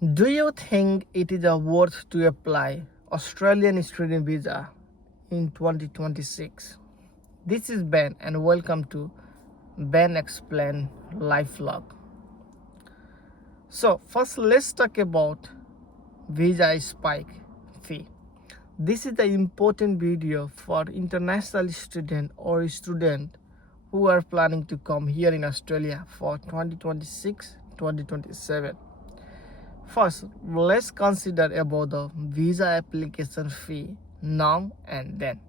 Do you think it is worth to apply Australian student visa in 2026? This is Ben and welcome to Ben Explain Life Vlog. So first let's talk about visa spike fee. This is the important video for international student or student who are planning to come here in Australia for 2026-2027. First, let's consider about the visa application fee now and then.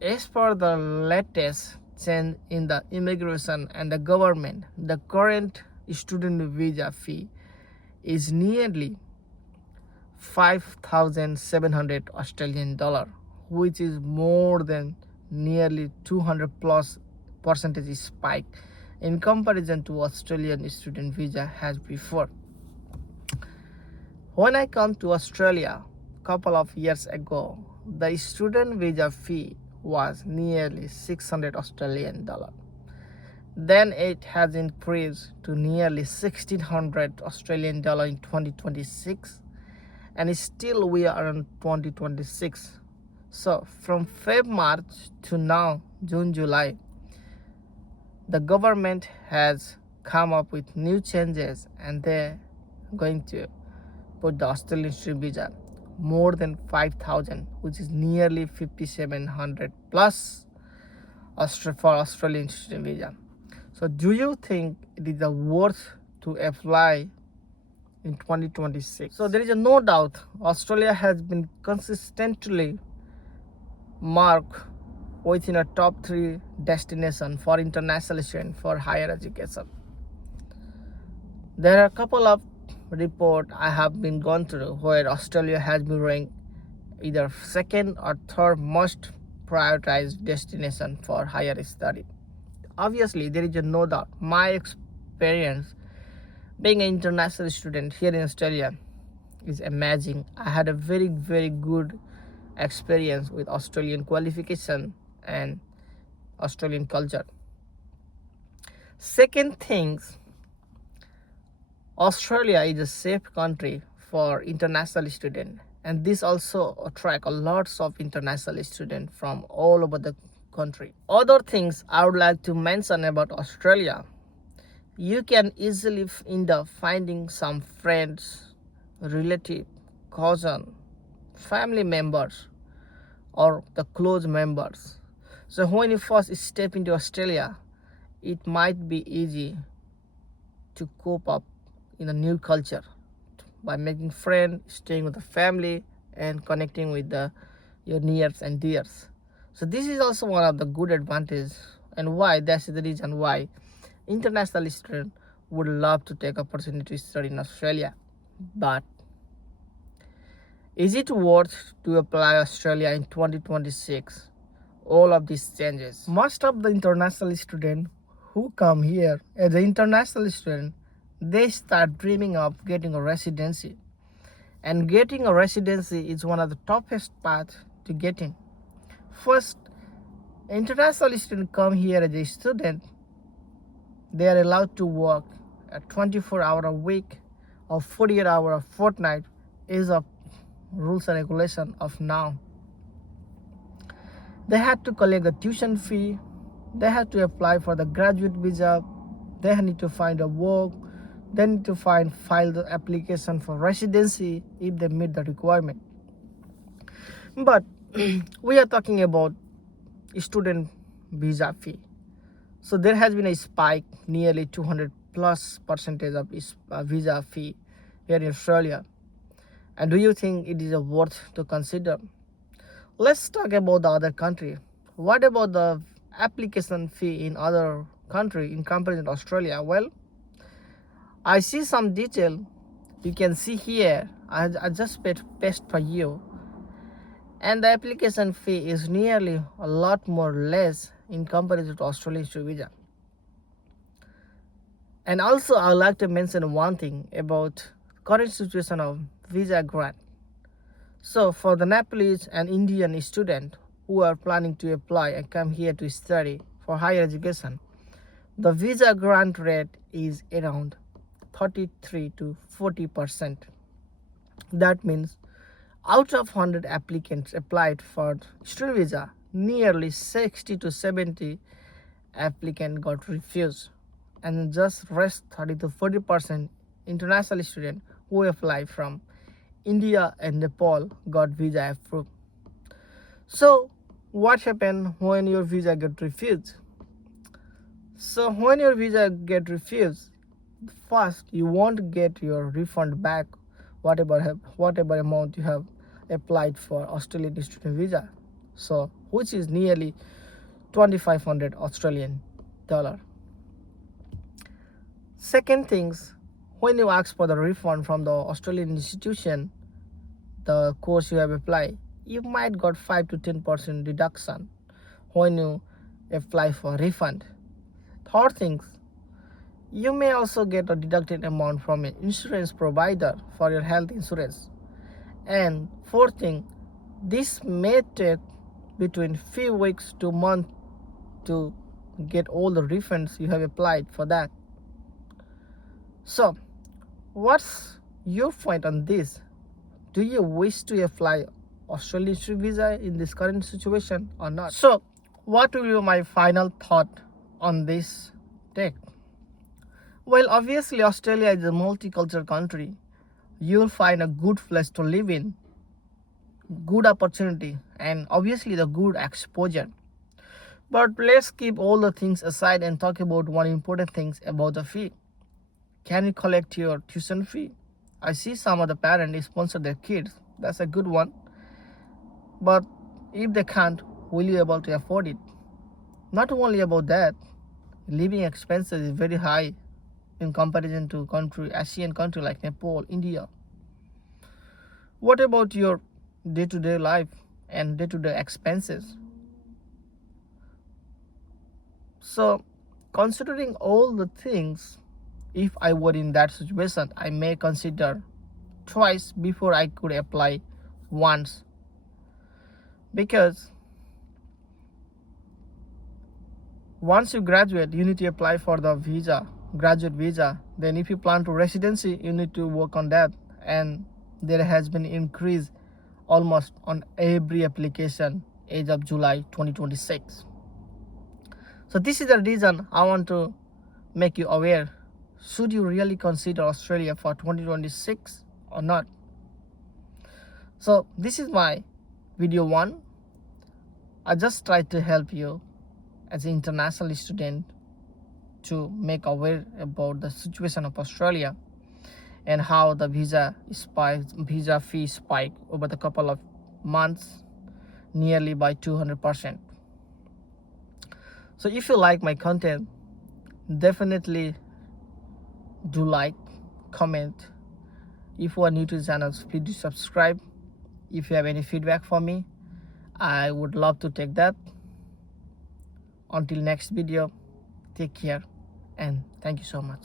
As per the latest change in the immigration and the government, the current student visa fee is nearly 5,700 Australian dollar, which is more than nearly 200 plus percentage spike in comparison to Australian student visa has before. When I come to Australia a couple of years ago, the student visa fee was nearly 600 Australian dollar. Then it has increased to nearly 1600 Australian dollar in 2026, and still we are in 2026. So from Feb March to now June July, the government has come up with new changes and they're going to put the Australian student visa more than 5,000, which is nearly 5,700 plus for Australian student visa. So do you think it is worth to apply in 2026? So there is no doubt Australia has been consistently marked within a top 3 destination for international students for higher education. There are a couple of report I have been gone through where Australia has been ranked either second or third most prioritized destination for higher study. Obviously, there is no doubt my experience being an international student here in Australia is amazing. I had a very good experience with Australian qualification and Australian culture. Second things, Australia is a safe country for international students, and this also attract a lots of international students from all over the country. Other things I would like to mention about Australia, you can easily end up finding some friends, relative, cousin, family members, or the close members. So when you first step into Australia, it might be easy to cope up in a new culture by making friends, staying with the family, and connecting with your nears and dears. So this is also one of the good advantages, and why that's the reason why international students would love to take opportunity to study in Australia. But is it worth to apply Australia in 2026? All of these changes. Most of the international students who come here as an international student, they start dreaming of getting a residency. And getting a residency is one of the toughest paths to getting. First, international students come here as a student. They are allowed to work a 24-hour a week or 48-hour a fortnight is a rules and regulation of now. They had to collect the tuition fee. They had to apply for the graduate visa. They need to find a work. They need to file the application for residency if they meet the requirement. But we are talking about student visa fee. So there has been a spike, nearly 200 plus percentage of visa fee here in Australia. And do you think it is worth to consider? Let's talk about the other country. What about the application fee in other country in comparison to Australia? Well, I see some detail. You can see here. I just paste for you, and the application fee is nearly a lot more less in comparison to Australian visa. And also, I would like to mention one thing about current situation of visa grant. So for the Nepalese and Indian student who are planning to apply and come here to study for higher education, the visa grant rate is around 33 to 40%. That means out of 100 applicants applied for student visa, nearly 60 to 70 applicant got refused, and just rest 30 to 40% international student who apply from India and Nepal got visa approved. So what happened when your visa get refused? So when your visa get refused, first you won't get your refund back whatever amount you have applied for Australian student visa, so which is nearly 2500 Australian dollar. Second things, when you ask for the refund from the Australian institution, the course you have applied, you might got 5 to 10% deduction when you apply for refund. Third things, you may also get a deducted amount from an insurance provider for your health insurance. And fourth thing, this may take between few weeks to month to get all the refunds you have applied for that. So what's your point on this? Do you wish to apply Australian student visa in this current situation or not? So what will be my final thought on this take? Well, obviously Australia is a multicultural country. You'll find a good place to live in, good opportunity, and obviously the good exposure. But let's keep all the things aside and talk about one important thing about the fee. Can you collect your tuition fee? I see some of the parents sponsor their kids. That's a good one. But if they can't, will you able to afford it? Not only about that, living expenses is very high in comparison to Asian country like Nepal, India. What about your day-to-day life and day-to-day expenses? So considering all the things, if I were in that situation, I may consider twice before I could apply once, because once you graduate, you need to apply for the visa, graduate visa. Then if you plan to residency, you need to work on that, and there has been increase almost on every application as of July 2026. So this is the reason I want to make you aware. Should you really consider Australia for 2026 or not? So this is my video 1. I just tried to help you as an international student to make aware about the situation of Australia and how the visa fee spiked over the couple of months, nearly by 200%. So if you like my content, definitely do like, comment. If you are new to the channel, please do subscribe. If you have any feedback for me, I would love to take that. Until next video, take care and thank you so much.